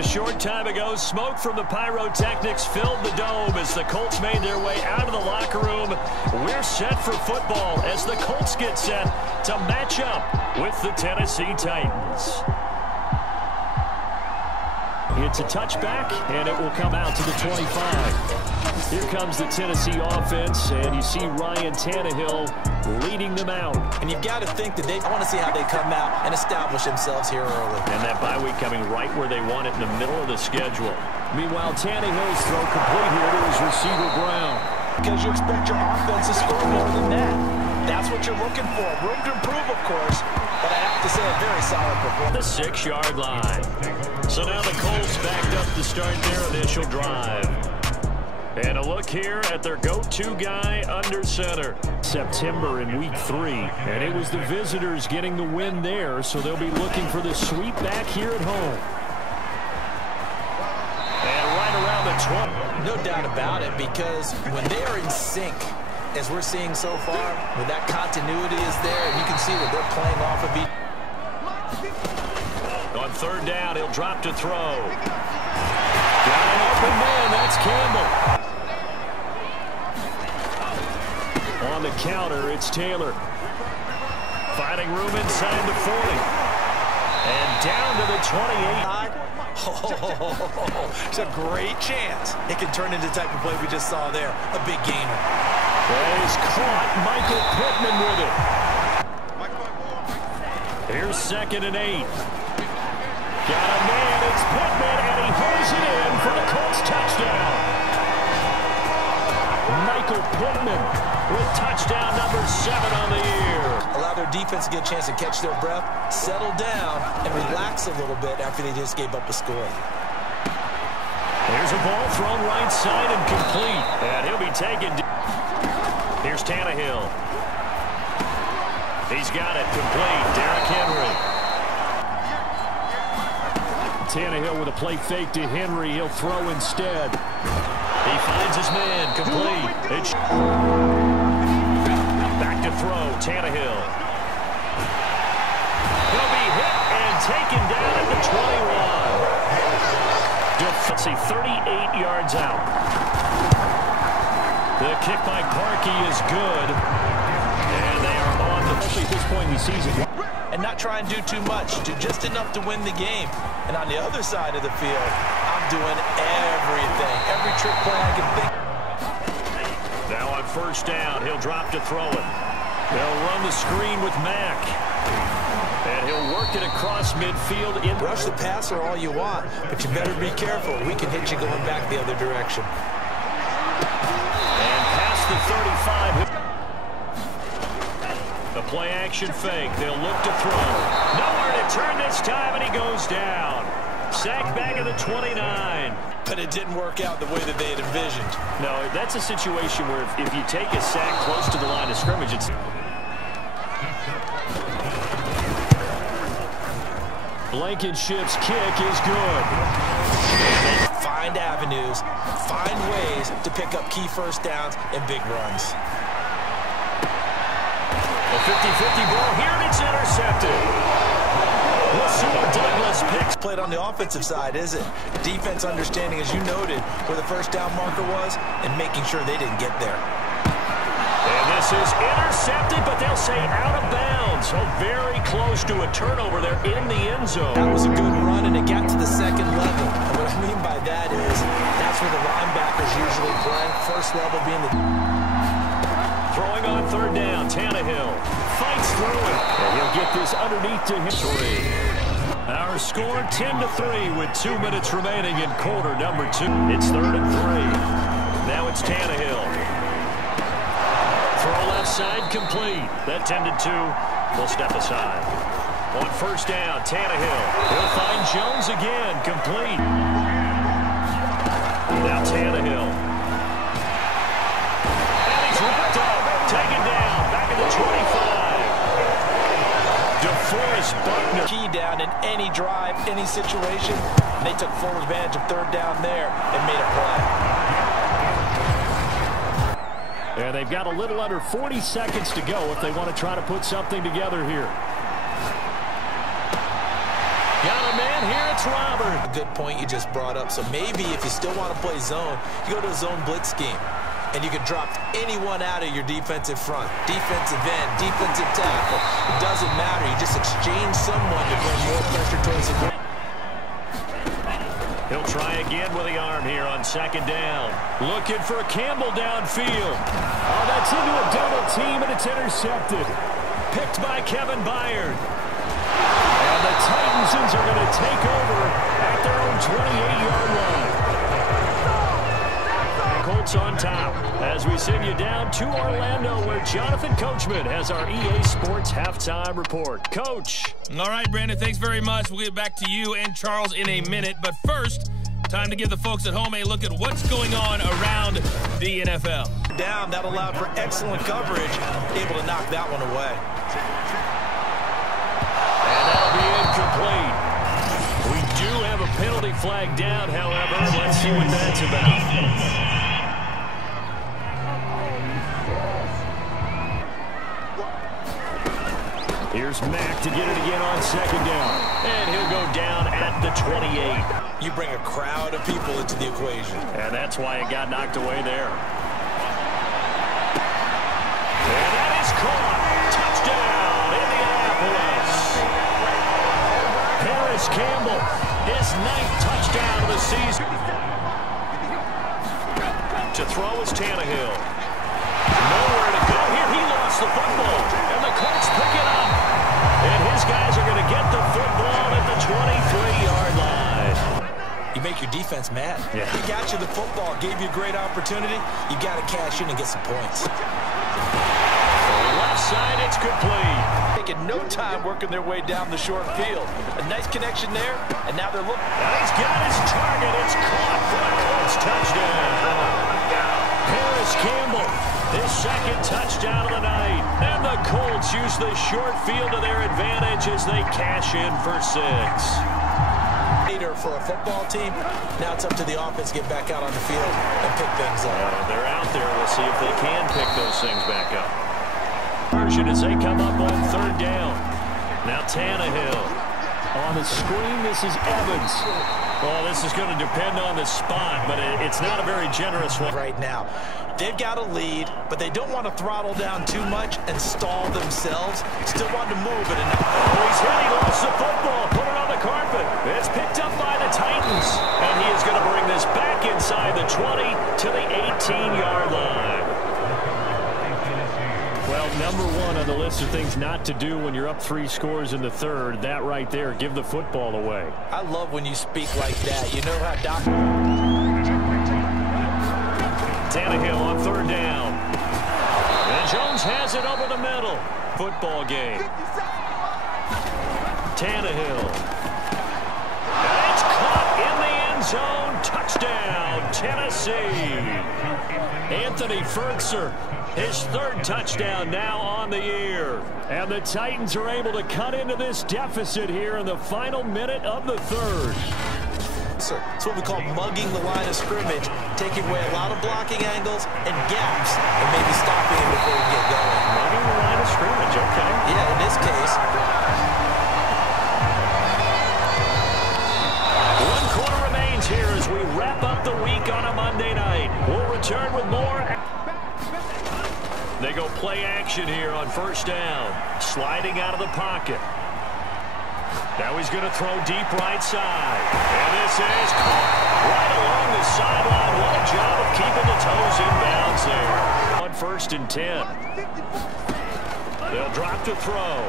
a short time ago, smoke from the pyrotechnics filled the dome as the Colts made their way out of the locker room. We're set for football as the Colts get set to match up with the Tennessee Titans. It's a touchback, and it will come out to the 25. Here comes the Tennessee offense, and you see Ryan Tannehill leading them out. And you've got to think that I want to see how they come out and establish themselves here early. And that bye week coming right where they want it in the middle of the schedule. Meanwhile, Tannehill's throw complete here to his receiver Brown. Because you expect your offense to score more than that. That's what you're looking for. Room to improve, of course, but I have to say a very solid performance. The 6-yard line. So now the Colts backed up to start their initial drive. And a look here at their go-to guy under center. September in week 3. And it was the visitors getting the win there, so they'll be looking for the sweep back here at home. And right around the 20. No doubt about it, because when they are in sync, as we're seeing so far, when that continuity is there, and you can see that they're playing off of each. On third down, he'll drop to throw. Got an open man, that's Campbell. On the counter, it's Taylor. Finding room inside the 40. And down to the 28. Oh, it's a great chance. It can turn into the type of play we just saw there. A big gainer. He's caught Michael Pittman with it. Here's 2nd and 8. Got a man, it's Pittman, and he holds it in for the Colts touchdown. Michael Pittman with touchdown number 7 on the year. Allow their defense to get a chance to catch their breath, settle down, and relax a little bit after they just gave up a score. There's a ball thrown right side and complete. And he'll be taken. Here's Tannehill. He's got it complete. Derrick Henry. Tannehill with a play fake to Henry. He'll throw instead. He finds his man. Complete. Back to throw. Tannehill. He'll be hit and taken down at the 21. Let's see, 38 yards out. The kick by Parkey is good. And they are on the, especially at this point in the season. And not try and do too much. Do just enough to win the game. And on the other side of the field, I'm doing everything. Every trick play I can think. Now on first down, he'll drop to throw it. They'll run the screen with Mack. And he'll work it across midfield. Rush the passer all you want, but you better be careful. We can hit you going back the other direction. And past the 35. The play action fake. They'll look to throw. Nowhere to turn this time, and he goes down. Sacked back at the 29. But it didn't work out the way that they had envisioned. No, that's a situation where if you take a sack close to the line of scrimmage, it's... Blankenship's kick is good. Find avenues, find ways to pick up key first downs and big runs. A 50-50 ball here, and it's intercepted. Douglas picks. Played on the offensive side, is it? Defense understanding, as you noted, where the first down marker was and making sure they didn't get there. And this is intercepted, but they'll say out of bounds. So very close to a turnover there in the end zone. That was a good run, and it got to the second level. And what I mean by that is that's where the linebackers usually play. First level being the... Throwing on third down, Tannehill fights through it. And he'll get this underneath to history. Our score 10-3 with 2 minutes remaining in quarter number 2. It's 3rd and 3. Now it's Tannehill. Throw left side complete. That tended to. Will step aside. On first down, Tannehill. He'll find Jones again. Complete. Now Tannehill. And he's wrapped up. Taken down. Back at the 25. DeForest Buckner. Key down in any drive, any situation. They took full advantage of third down there and made a play. And they've got a little under 40 seconds to go if they want to try to put something together here. Got a man here at It's Robert. A good point you just brought up. So maybe if you still want to play zone, you go to a zone blitz scheme. And you can drop anyone out of your defensive front. Defensive end, defensive tackle. It doesn't matter. You just exchange someone to bring more pressure towards the goal. He'll try again with the arm here on second down. Looking for Campbell downfield. Oh, that's into a double team, and it's intercepted. Picked by Kevin Byard. And the Titans are going to take over at their own 28-yard line. Colts on top as we send you down to Orlando, where Jonathan Coachman has our EA Sports halftime report. Coach. All right, Brandon, thanks very much. We'll get back to you and Charles in a minute. But first, time to give the folks at home a look at what's going on around the NFL. Down, that allowed for excellent coverage, able to knock that one away. And that'll be incomplete. We do have a penalty flag down, however. Let's see what that's about. Here's Mack to get it again on second down. And he'll go down at the 28. You bring a crowd of people into the equation. And that's why it got knocked away there. And that is caught. Touchdown, Indianapolis. Harris Campbell, his 9th touchdown of the season. To throw is Tannehill. Nowhere to go here. He lost the football. And the Colts pick it up. And his guys are going to get the football at the 23-yard line. You make your defense mad. Yeah. He got you the football, gave you a great opportunity. You got to cash in and get some points. Left side, it's complete. Taking no time working their way down the short field. A nice connection there, and now they're looking. And he's got his target. It's caught for a Colts touchdown. Harris Campbell, his 2nd touchdown of the night. And the Colts use the short field to their advantage as they cash in for 6. For a football team, now it's up to the offense to get back out on the field and pick things up. They're out there. We'll see if they can pick those things back up. As they come up on 3rd down. Now Tannehill. On the screen, this is Evans. Well, this is going to depend on the spot, but it's not a very generous one. Right now, they've got a lead, but they don't want to throttle down too much and stall themselves. Still want to move it. He's hit. He lost the football. Put it on the carpet. It's picked up by the Titans. And he is going to bring this back inside the 20 to the 18-yard line. Well, number 1 on the list of things not to do when you're up 3 scores in the 3rd. That right there, give the football away. I love when you speak like that. You know how Doc... Tannehill on 3rd down. And Jones has it over the middle. Football game. Tannehill. And it's caught in the end zone. Touchdown, Tennessee. Anthony Ferguson, his 3rd touchdown now on the year. And the Titans are able to cut into this deficit here in the final minute of the 3rd. It's what we call mugging the line of scrimmage, taking away a lot of blocking angles and gaps, and maybe stopping him before we get going. Mugging the line of scrimmage, okay. Yeah, in this case. 1 quarter remains here as we wrap up the week on a Monday night. We'll return with more. They go play action here on 1st down. Sliding out of the pocket. Now he's going to throw deep right side. And this is caught right along the sideline. What a job of keeping the toes in bounds there. On 1st and 10. They'll drop to throw.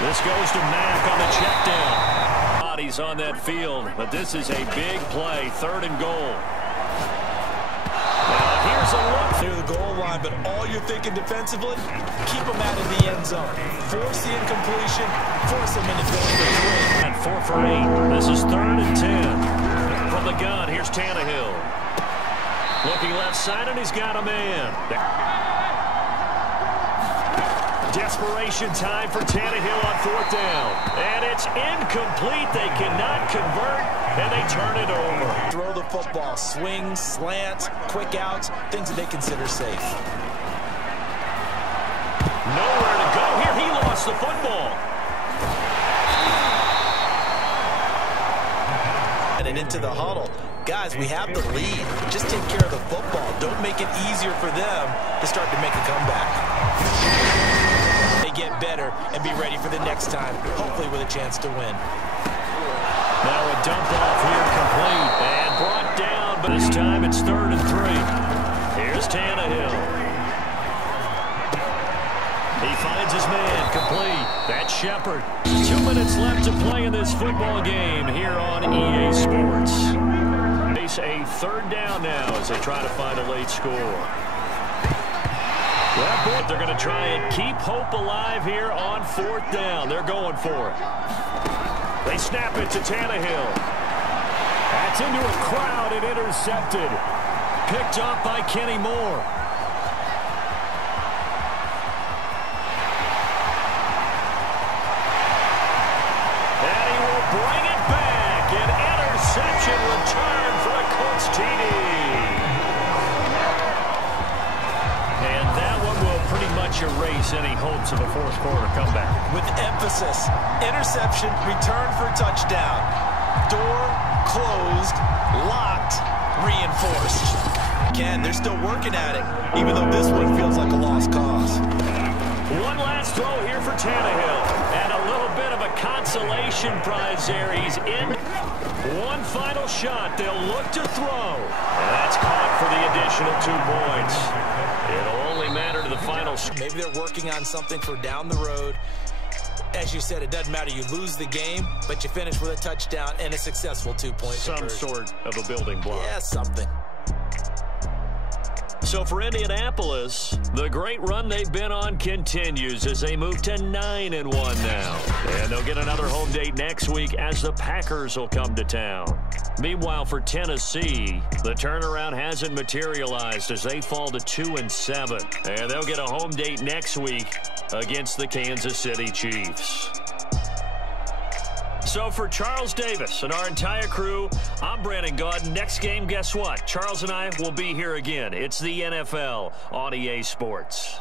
This goes to Mack on the check down. Bodies on that field, but this is a big play. 3rd and goal. Now here's a look. Near the goal line, but all you're thinking defensively, keep them out of the end zone. Force the incompletion, force them into field goal. And 4 for 8. This is 3rd and 10. From the gun, here's Tannehill. Looking left side, and he's got a man. Desperation time for Tannehill on 4th down. And it's incomplete. They cannot convert, and they turn it over. Throw the football, swings, slants, quick outs, things that they consider safe. Nowhere to go here. He lost the football. sideline and into the huddle. Guys, we have the lead. Just take care of the football. Don't make it easier for them to start to make a comeback. They get better and be ready for the next time, hopefully with a chance to win. Now a dump off here complete and brought down, but this time it's 3rd and 3. Here's Tannehill. He finds his man complete. That's Shepard. 2 minutes left to play in this football game here on EA Sports. Face a 3rd down now as they try to find a late score. Well, they're going to try and keep hope alive here on 4th down. They're going for it. They snap it to Tannehill. That's into a crowd and intercepted. Picked off by Kenny Moore. And he will bring it back. An interception return for a Colts TD. And that one will pretty much erase any hopes of a 4th quarter comeback. With emphasis, interception, return for touchdown. Door closed, locked, reinforced. Again, they're still working at it, even though this one feels like a lost cause. One last throw here for Tannehill. And a little bit of a consolation prize there. He's in. One final shot. They'll look to throw. And that's caught for the additional 2 points. It'll only matter to the final. Maybe they're working on something for down the road. As you said, it doesn't matter. You lose the game, but you finish with a touchdown and a successful 2-point Some sort of a building block. Yeah, something. So for Indianapolis, the great run they've been on continues as they move to 9-1 now. And they'll get another home date next week as the Packers will come to town. Meanwhile, for Tennessee, the turnaround hasn't materialized as they fall to 2-7. And they'll get a home date next week against the Kansas City Chiefs. So for Charles Davis and our entire crew, I'm Brandon Gaudin. Next game, guess what? Charles and I will be here again. It's the NFL on EA Sports.